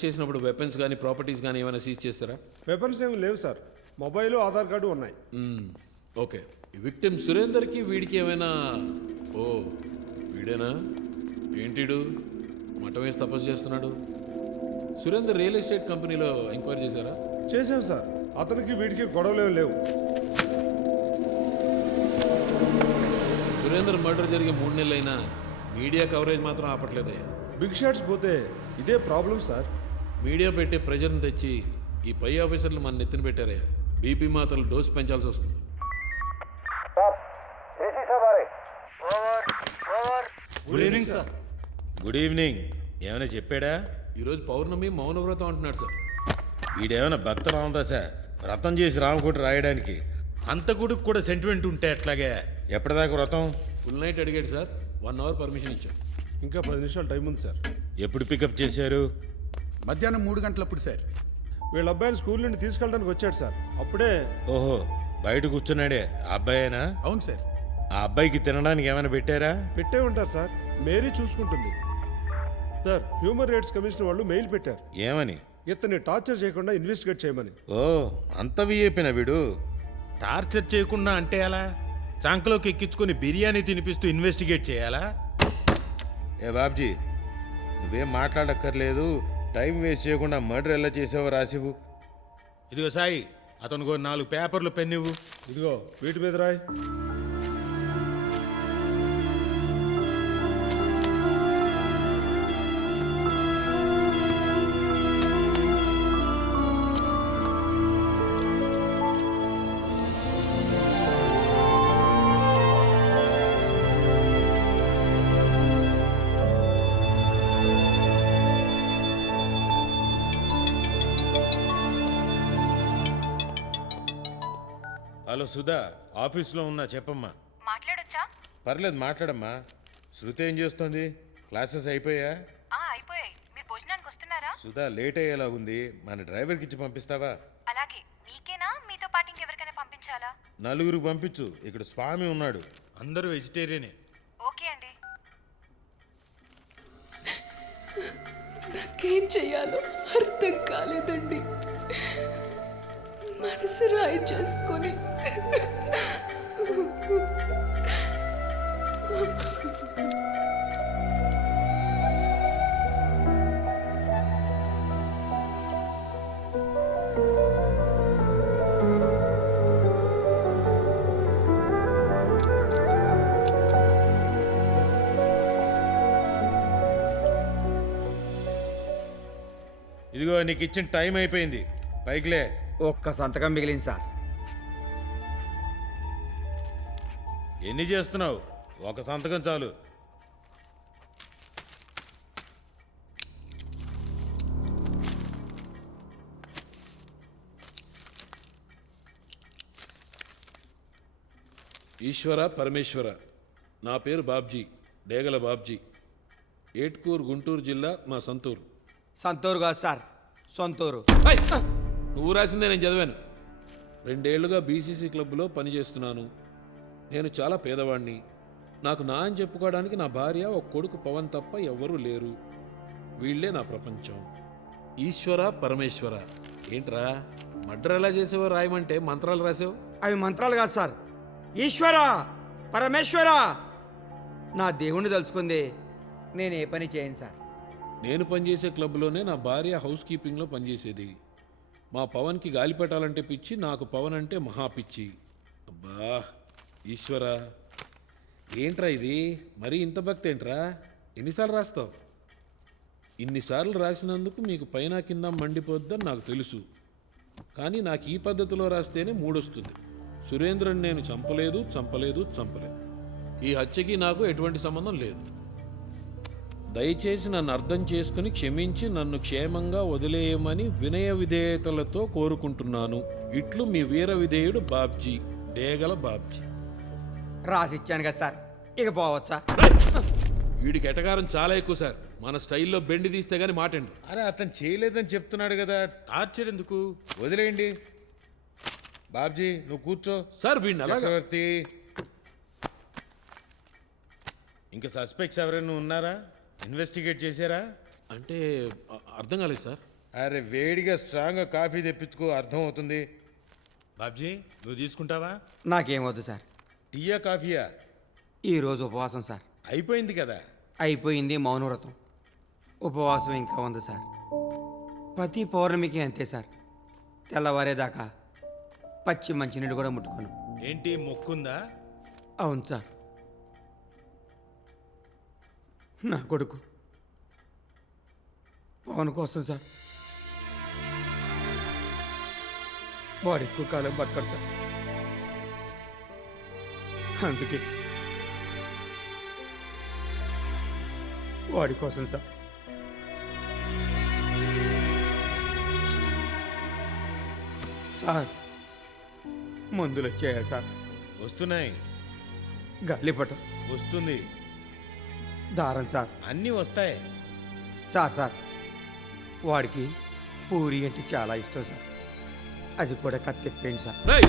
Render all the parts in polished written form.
Arrest చేసినప్పుడు weapons కానీ properties కానీ ఏమైనా సీజ్ చేస్తారా? వెపన్స్ ఏమి లేవు సార్, మొబైల్ ఆధార్ కార్డు ఉన్నాయి. ఓకే. విక్టిమ్ సురేందర్కి వీడికి ఏమైనా? ఓ వీడేనా? ఏంటిడు మఠం వేసి తపస్సు చేస్తున్నాడు? సురేందర్ రియల్ ఎస్టేట్ కంపెనీలో ఎంక్వైరీ చేశారా? చేశాం సార్, అతనికి వీడికి గొడవలు లేవు. సురేందర్ మర్డర్ జరిగే 3 నెలలైనా మీడియా కవరేజ్ మాత్రం ఆపట్లేదయ్యా. బిగ్ షాట్స్ పోతే ఇదే ప్రాబ్లం సార్. మీడియా పెట్టే ప్రెజర్ని తెచ్చి ఈ పై ఆఫీసర్లు మన నెత్తిన పెట్టారయ్యా. బీపీ మాత్రలు డోసు పెంచాల్సి వస్తుంది. Good evening sir. Good evening. ఏమైనా చెప్పాడా? ఈరోజు పౌర్ణమి, మౌనవ్రతం అంటున్నాడు సార్. వీడేమైనా భక్త రామదాస వ్రతం చేసి రామకోటి రాయడానికి? అంతకుడికి కూడా సెంటిమెంట్ ఉంటే ఎట్లాగే? ఎప్పటిదాకా వ్రతం? ఫుల్ నైట్ అడిగాడు సార్, 1 అవర్ పర్మిషన్ ఇచ్చాం. ఇంకా 10 నిమిషాలు టైం ఉంది సార్. ఎప్పుడు పికప్ చేశారు? మధ్యాహ్నం 3 గంటలప్పుడు సార్. వీళ్ళ అబ్బాయిని స్కూల్ నుండి తీసుకెళ్ళడానికి వచ్చాడు సార్. అప్పుడే. ఓహో, బయట కూర్చున్నాడే ఆ అబ్బాయేనా? అవును సార్. ఆ అబ్బాయికి తినడానికి ఏమైనా పెట్టారా? పెట్టే ఉంటారు సార్, మేరీ చూసుకుంటుంది సార్. హ్యూమన్ రైట్స్ కమిషన్ వాళ్ళు మెయిల్ పెట్టారు. ఏమని? ఇతన్ని టార్చర్ చేయకుండా ఇన్వెస్టిగేట్ చేయమని. ఓ, అంత విఐపినా వీడు? టార్చర్ చేయకుండా అంటే ఎలా? చాంకలోకి ఎక్కించుకొని బిర్యానీ తినిపిస్తూ ఇన్వెస్టిగేట్ చేయాలా? ఏ బాబ్జీ, నువ్వేం మాట్లాడక్కర్లేదు. టైం వేస్ట్ చేయకుండా మర్డర్ ఎలా చేసావో రాసివ్వు. ఇదిగో సాయి, అతనికి 4 పేపర్లు పెన్నివ్వు. ఇదిగో వీటి మీద రాయ్. హలో సుధా, ఆఫీస్లో ఉన్నా, చెప్పమ్మా. మాట్లాడొచ్చా? పర్లేదు, మాట్లాడమ్మా. శృతి ఏం చేస్తుంది? క్లాసెస్ అయిపోయా? అయిపోయాయి. మీరు భోజనానికి వస్తున్నారా? సుధా, లేట్ అయ్యేలా ఉంది. మన డ్రైవర్కి ఇచ్చి పంపిస్తావా? అలాగే. మీకేనా, మీతో పాటు ఇంకెవరికైనా పంపించాలా? 4 పంపించు. ఇక్కడ స్వామి ఉన్నాడు, అందరూ వెజిటేరియనే. ఓకే అండి. నాకేం చెయ్యాలో అర్థం కాలేదండి. మనసు రాయి చేసుకొని ఇదిగో నీకు ఇచ్చిన టైం అయిపోయింది, పైకిలే. ఒక్క సంతకం మిగిలింది సార్. ఎన్ని చేస్తున్నావు? ఒక సంతకం చాలు. ఈశ్వర పరమేశ్వర, నా పేరు బాబ్జీ, డేగల బాబ్జీ. ఏట్కూరు, గుంటూరు జిల్లా, మా సొంతూరు. సంతూరు కాదు సార్, సొంతూరు. నువ్వు రాసిందే నేను చదివాను. 2 ఏళ్లుగా బీసీసీ క్లబ్లో పనిచేస్తున్నాను. నేను చాలా పేదవాడిని. నాకు నా అని చెప్పుకోవడానికి నా భార్య, ఒక కొడుకు పవన్ తప్ప ఎవ్వరూ లేరు. వీళ్లే నా ప్రపంచం. ఈశ్వర పరమేశ్వర. ఏంట్రా మర్డర్ ఎలా చేసావో రాయమంటే మంత్రాలు రాసావు? అవి మంత్రాలు కాదు సార్. ఈశ్వర పరమేశ్వర, నా దేవుణ్ణి తలుచుకుంది నేను ఏ పని చేయను సార్. నేను పనిచేసే క్లబ్లోనే నా భార్య హౌస్ కీపింగ్లో పనిచేసేది. మా పవన్కి గాలి పెట్టాలంటే పిచ్చి, నాకు పవన్ అంటే మహా పిచ్చి. అబ్బా ఈశ్వర, ఏంట్రా ఇది? మరీ ఇంత భక్తి ఏంట్రా? ఎన్నిసార్లు రాస్తావు? ఇన్నిసార్లు రాసినందుకు మీకు పైన కింద మండిపోద్దని నాకు తెలుసు. కానీ నాకు ఈ పద్ధతిలో రాస్తేనే మూడొస్తుంది. సురేంద్రన్ నేను చంపలేదు. ఈ హత్యకి నాకు ఎటువంటి సంబంధం లేదు. దయచేసి నన్ను అర్థం చేసుకుని క్షమించి నన్ను క్షేమంగా వదిలేయమని వినయ విధేయతలతో కోరుకుంటున్నాను. ఇట్లు మీ వీర విధేయుడు బాబ్జీ, డేగల బాబ్జీ. రాసిచ్చాను కదా సార్, ఇక పోవచ్చా? వీడికి ఎటకారం చాలా ఎక్కువ సార్. మన స్టైల్లో బెండి తీస్తే గానీ మాటండి. అరే, అతను చేయలేదని చెప్తున్నాడు కదా, టార్చర్ ఎందుకు? వదిలేయండి. బాబ్జీ నువ్వు కూర్చో. సార్ వీడిని అలాగా చక్రవర్తి, ఇంకా సస్పెక్ట్స్ ఎవరైనా ఉన్నారా? ఇన్వెస్టిగేట్ చేశారా? అంటే అర్థం కాలేదు సార్. అరే వేడిగా స్ట్రాంగ్గా కాఫీ తెప్పించుకో, అర్థం అవుతుంది. బాబ్జీ నువ్వు తీసుకుంటావా? నాకేమొద్దు సార్. టీయా కాఫీయా? ఈరోజు ఉపవాసం సార్. అయిపోయింది కదా. అయిపోయింది మౌనవ్రతం. ఉపవాసం ఇంకా ఉంది సార్. ప్రతి పౌర్ణమికి అంతే సార్. తెల్లవారేదాకా పచ్చి మంచినీళ్ళు కూడా ముట్టుకోను. ఏంటి మొక్కుందా? అవును సార్. నా కొడుకు పవన్ కోసం సార్. వాడు ఎక్కువ కాలం బతకడు సార్. అందుకే వాడి కోసం సార్. సార్ మందులు వచ్చాయా సార్? వస్తున్నాయి. గాలిపటం, వస్తుంది. దారం సార్. అన్నీ వస్తాయి. సార్ వాడికి పూరి అంటే చాలా ఇష్టం సార్. అది కూడా కత్తిప్పేయండి సార్. రేయ్,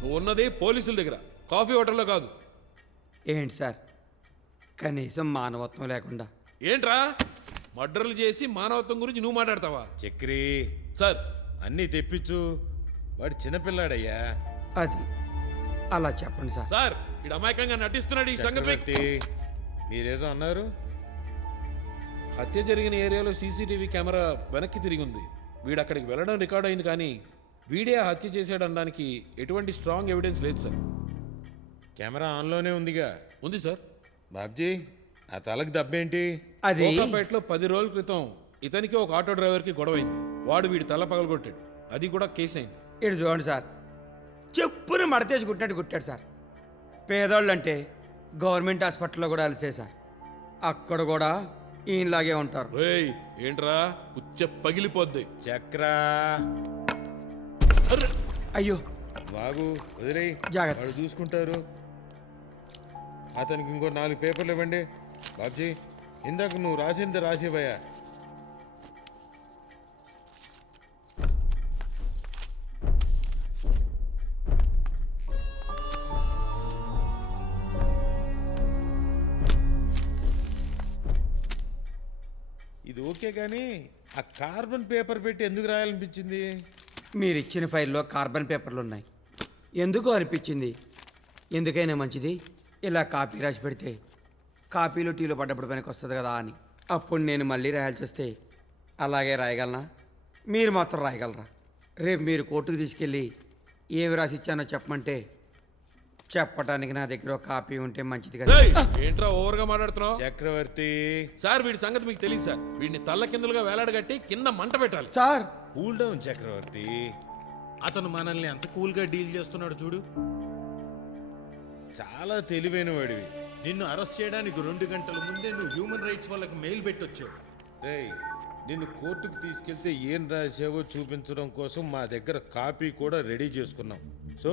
నువ్వు ఉన్నది పోలీసుల దగ్గర, కాఫీ హోటల్లో కాదు. ఏంటి సార్ కనీసం మానవత్వం లేకుండా? ఏంట్రా మర్డర్లు చేసి మానవత్వం గురించి నువ్వు మాట్లాడతావా? చక్రి, సార్ అన్నీ తెప్పించు. వాడు చిన్నపిల్లాడయ్యా. అది అలా చెప్పండి సార్. సార్ వీడు అమాయకంగా నటిస్తున్నాడు. ఈ సంగతి చక్రవర్తి, మీరేదో అన్నారు. హత్య జరిగిన ఏరియాలో సీసీటీవీ కెమెరా వెనక్కి తిరిగి ఉంది. వీడు అక్కడికి వెళ్ళడం రికార్డ్ అయింది, కానీ వీడే ఆ హత్య చేశాడనడానికి ఎటువంటి స్ట్రాంగ్ ఎవిడెన్స్ లేదు సార్. కెమెరా ఆన్లోనే ఉందిగా. ఉంది సార్. బాబ్జీ, ఆ తలకు దెబ్బేంటి? అది కోకాపేటలో 10 రోజుల క్రితం ఇతనికి ఒక ఆటో డ్రైవర్కి గొడవైంది. వాడు వీడి తల పగలగొట్టాడు. అది కూడా కేసు అయింది. ఇటు చూడండి సార్, చెప్పును మడతేసి కుట్టినట్టు కుట్టాడు సార్. పేదోళ్ళు అంటే గవర్నమెంట్ హాస్పిటల్లో కూడా అలిసే సార్. అక్కడ కూడా ఈయనలాగే ఉంటారు. రేయ్ ఏంట్రా పుచ్చ పగిలిపోద్ది. చక్రా, అయ్యో బాగు వదిలేయి, జాగ్రత్త. వాడు చూసుకుంటారు. అతనికి ఇంకో 4 పేపర్లు ఇవ్వండి. బాబ్జీ, ఇందాక నువ్వు రాసింది రాసివయ్యా. ఇది ఓకే, కానీ ఆ కార్బన్ పేపర్ పెట్టి ఎందుకు రాయాలనిపించింది? మీరు ఇచ్చిన ఫైల్లో కార్బన్ పేపర్లు ఉన్నాయి. ఎందుకు అనిపించింది, ఎందుకైనా మంచిది ఇలా కాపీ రాసి పెడితే కాపీలు టీలో పడ్డప్పుడు పనికి వస్తుంది కదా అని. అప్పుడు నేను మళ్ళీ రాయాల్సి వస్తే అలాగే రాయగలనా? మీరు మాత్రం రాయగలరా? రేపు మీరు కోర్టుకు తీసుకెళ్ళి ఏమి రాసి ఇచ్చానో చెప్పమంటే చెప్పటానికి నా దగ్గర ఒక కాపీ ఉంటే మంచిది కదా. రేయ్, ఏంట్రా ఓవర్గా మాట్లాడుతున్నావు? చక్రవర్తి, సార్ వీడి సంగతి మీకు తెలియదు సార్. వీడిని తల్ల కిందులుగా వేలాడగట్టి కింద మంట పెట్టాలి. సార్ కూల్ డౌన్ చక్రవర్తి. అతను మనల్ని ఎంత కూల్గా డీల్ చేస్తున్నాడు చూడు. చాలా తెలివైన వాడివి. నిన్ను అరెస్ట్ చేయడానికి 2 గంటల ముందే నువ్వు హ్యూమన్ రైట్స్ వాళ్ళకి మెయిల్ పెట్టొచ్చావు. రేయ్, నిన్ను కోర్టుకు తీసుకెళ్తే ఏం రాసావో చూపించడం కోసం మా దగ్గర కాపీ కూడా రెడీ చేసుకున్నాం. సో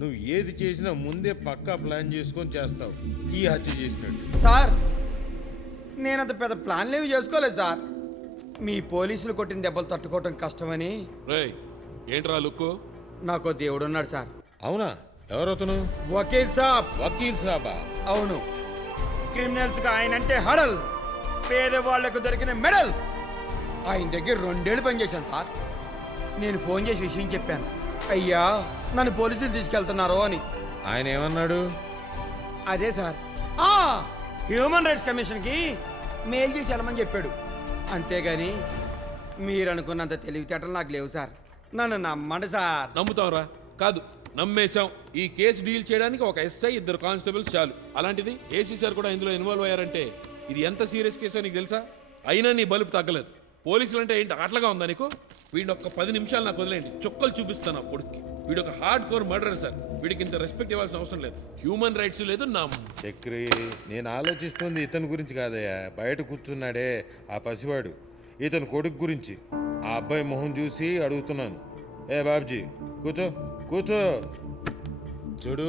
నువ్వు ఏది చేసినా ముందే పక్కా ప్లాన్ చేసుకొని చేస్తావు. ఈ హత్య చేసినట్టు. సార్ నేనంత పెద్ద ప్లాన్లు ఏమి చేసుకోలేదు సార్. మీ పోలీసులు కొట్టిన దెబ్బలు తట్టుకోవటం కష్టమని. రేయ్ ఏంట్రా లుక్కు? నాకు దేవుడు ఉన్నాడు సార్. అవునా? ఎవరతను? వకీల్ సాబ్. వకీల్ సాబా? అవును. క్రిమినల్స్గా ఆయన అంటే హడల్, పేదవాళ్లకు దొరికిన మెడల్. ఆయన దగ్గర 2 ఏళ్ళు పనిచేశాను సార్. నేను ఫోన్ చేసి విషయం చెప్పాను. అయ్యా నన్ను పోలీసులు తీసుకెళ్తున్నారు అని. ఆయన ఏమన్నాడు? అదే సార్, హ్యూమన్ రైట్స్ కమిషన్కి మెయిల్ చేసి వెళ్ళమని చెప్పాడు. అంతేగాని మీరు అనుకున్నంత తెలివితేటలు నాకు లేవు సార్. నన్ను నమ్మండి సార్. నమ్ముతావురా? కాదు, నమ్మేశాం. ఈ కేసు డీల్ చేయడానికి ఒక ఎస్ఐ, 2 కానిస్టేబుల్స్ చాలు. అలాంటిది ఏసీ సార్ కూడా ఇందులో ఇన్వాల్వ్ అయ్యారంటే ఇది ఎంత సీరియస్ కేసో నీకు తెలుసా? అయినా నీ బలుపు తగ్గలేదు. పోలీసులు అంటే ఏంటి అట్లగా ఉందా నీకు? వీడిని ఒక్క 10 నిమిషాలు నాకు వదిలేండి, చుక్కలు చూపిస్తాను ఆ కొడుక్కి. వీడు ఒక హార్డ్ కోర్ మర్డర్ సార్. వీడికి ఇంత రెస్పెక్ట్ ఇవ్వాల్సిన అవసరం లేదు. హ్యూమన్ రైట్స్ లేదు నా. చక్రి, నేను ఆలోచిస్తుంది ఇతని గురించి కాదయ్యా. బయట కూర్చున్నాడే ఆ పసివాడు, ఇతని కొడుకు గురించి. ఆ అబ్బాయి మొహం చూసి అడుగుతున్నాను. ఏ బాబ్జీ, కూర్చో కూర్చో. చూడు,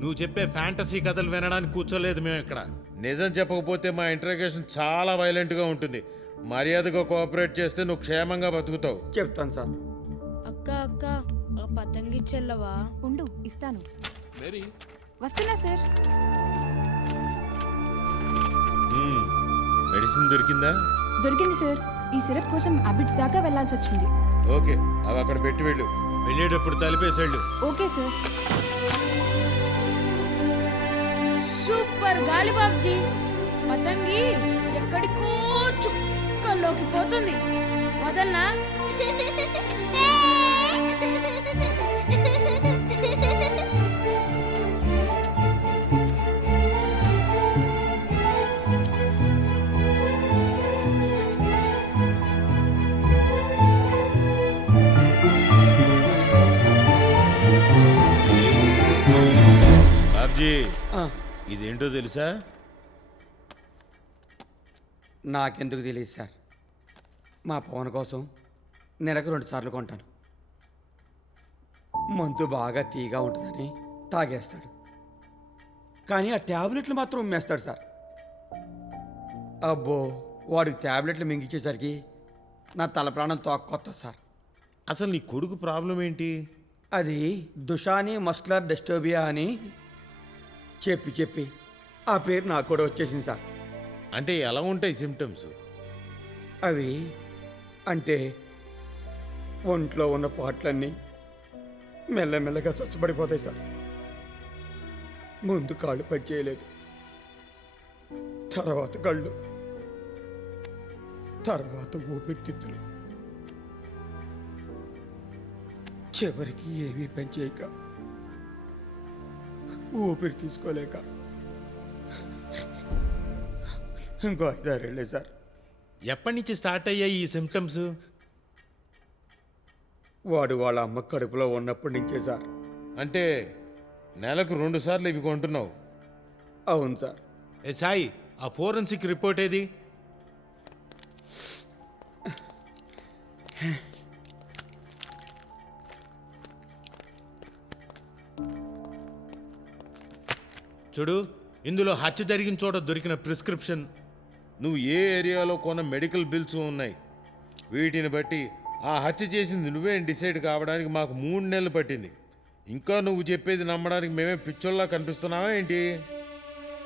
నువ్వు చెప్పే ఫ్యాంటసీ కథలు వినడానికి కూర్చోలేదు మేము ఇక్కడ. నిజం చెప్పకపోతే మా ఇంట్రాగేషన్ చాలా వైలెంట్గా ఉంటుంది. మర్యాదగా కోఆపరేట్ చేస్తే నువ్వు క్షేమంగా బతుకుతావు. చెప్తాను సార్. అక్క అక్క ఆ పతంగి చెల్లవా? ఉండు ఇస్తాను. మేరీ వస్తున్నా సార్. మెడిసిన్ దొరికిందా? దొరికింది సార్. ఈ సిరప్ కోసం అబిడ్స్ దాకా వెళ్ళాల్సి వచ్చింది. ఓకే, అవి అక్కడ పెట్టి వెళ్ళు. వెళ్ళేటప్పుడు తలిపేసాళ్ళు. Okay sir. సూపర్ గాలి బాబ్జీ. పతంగి ఎక్కడికో చుక్కల్లోకి పోతుంది. వదన్నా? బాబ్జీ, ఆ, ఇదేంటో తెలుసా? నాకెందుకు తెలియదు సార్. మా పవన్ కోసం నెలకు 2 సార్లు కొంటాను. మందు బాగా తీగా ఉంటుందని తాగేస్తాడు, కానీ ఆ ట్యాబ్లెట్లు మాత్రం ఉమ్మేస్తాడు సార్. అబ్బో, వాడికి ట్యాబ్లెట్లు మింగించేసరికి నా తల ప్రాణం తోక్కొత్త సార్. అసలు నీ కొడుకు ప్రాబ్లం ఏంటి? అది దుషాని మస్కులర్ డిస్టర్బియా అని చెప్పి ఆ పేరు నాకు కూడా వచ్చేసింది సార్. అంటే ఎలా ఉంటాయి సిమ్టమ్స్? అవి అంటే ఒంట్లో ఉన్న పార్ట్లన్నీ మెల్లమెల్లగా చచ్చుబడిపోతాయి సార్. ముందు కాళ్ళు పనిచేయలేదు, తర్వాత కళ్ళు, తర్వాత ఊపిరితిత్తులు, చివరికి ఏమీ పనిచేయక ఊపిరి తీసుకోలేక ఇంకో 5-6 ఏళ్ళే సార్. ఎప్పటి నుంచి స్టార్ట్ అయ్యాయి ఈ సిమ్టమ్స్? వాడు వాళ్ళ అమ్మ కడుపులో ఉన్నప్పటి నుంచే సార్. అంటే నెలకు 2 సార్లు ఇవి కొంటున్నావు? అవును సార్. ఏ సాయి, ఆ ఫోరెన్సిక్ రిపోర్ట్ ఏది? చూడు, ఇందులో హత్య జరిగిన చోట దొరికిన ప్రిస్క్రిప్షన్, నువ్వు ఏ ఏరియాలో కొన్న మెడికల్ బిల్స్ ఉన్నాయి. వీటిని బట్టి ఆ హత్య చేసింది నువ్వే డిసైడ్ కావడానికి మాకు 3 నెలలు పట్టింది. ఇంకా నువ్వు చెప్పేది నమ్మడానికి మేమే పిచ్చోళ్ళలా కనిపిస్తున్నావా ఏంటి?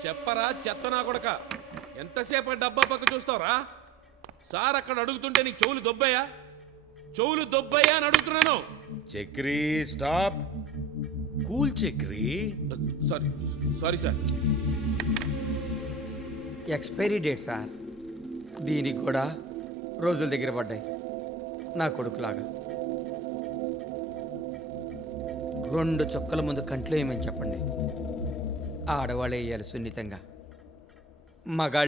చెప్పరా చెత్తనా కొడక, ఎంతసేపు డబ్బా పక్క చూస్తావురా? సార్ అక్కడ అడుగుతుంటే నీకు చెవులు దొబ్బయ్యా అని అడుగుతున్నాను. Chakri, stop. Cool Chakri. Sorry sir. Expiry date sir. దీనికి కూడా రోజుల దగ్గర పడ్డాయి నా కొడుకులాగా. 2 చుక్కల ముందు కంట్లో ఏమని చెప్పండి. ఆడవాళ్ళే వేయాలి సున్నితంగా, మగాళ్ళు